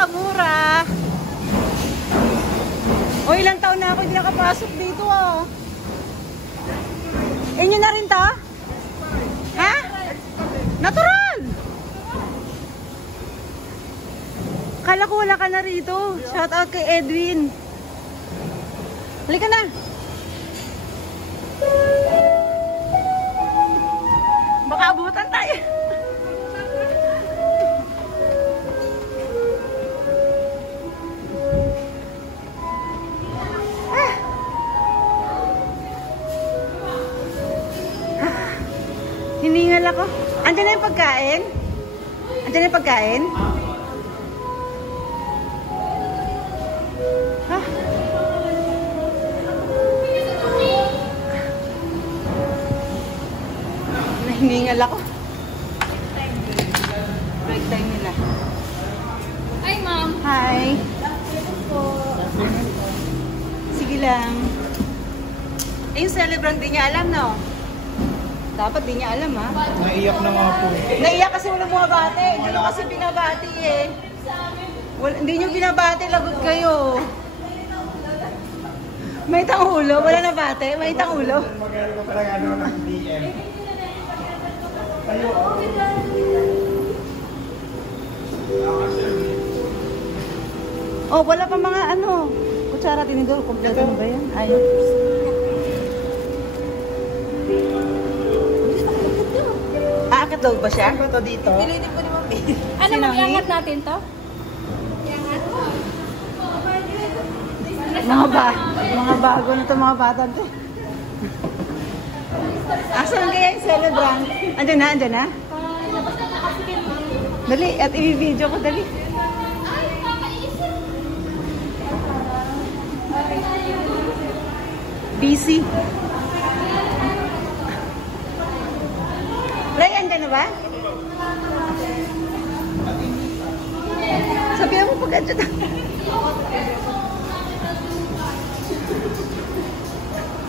napakamura. O, ilang taon na ako hindi nakapasok dito, oh. Inyo na rin to? Ha? Natural! Kala ko wala ka na rito. Shout out kay Edwin. Halika na. Baka abutan tayo. Hiningal ako. Andiyan na yung pagkain? Andiyan na yung pagkain? Ha? Nahiningal ako. Break time nila. Hi, ma'am. Hi. Sige lang. Eh, yung celebrant, di niya alam, no? Dapat di niya alam, ha? Naiyak na nga po. Naiyak kasi wala bumabati. Hindi nyo kasi binabati, eh. Hindi nyo binabati, lagot kayo. May tangulo? Wala na bate? May tangulo? Magkano ko talaga ng DM. Oh, wala pa mga ano. Kutsara, tinidor. Kompleto mo ba yan? Ayun. Aakit daw ba siya? Ano to dito? Pilitin ko ni Mami. Ano, mag-iangat natin to? Mga bago na ito, mga bata to. Asan kaya yung celebrant? Andyan na, andyan na? Labas na kasi kayo. Dali, at i-video ko, dali. Ay, kakaisip. Busy. Ray, andyan na ba? Sabihan mo pag andyan na.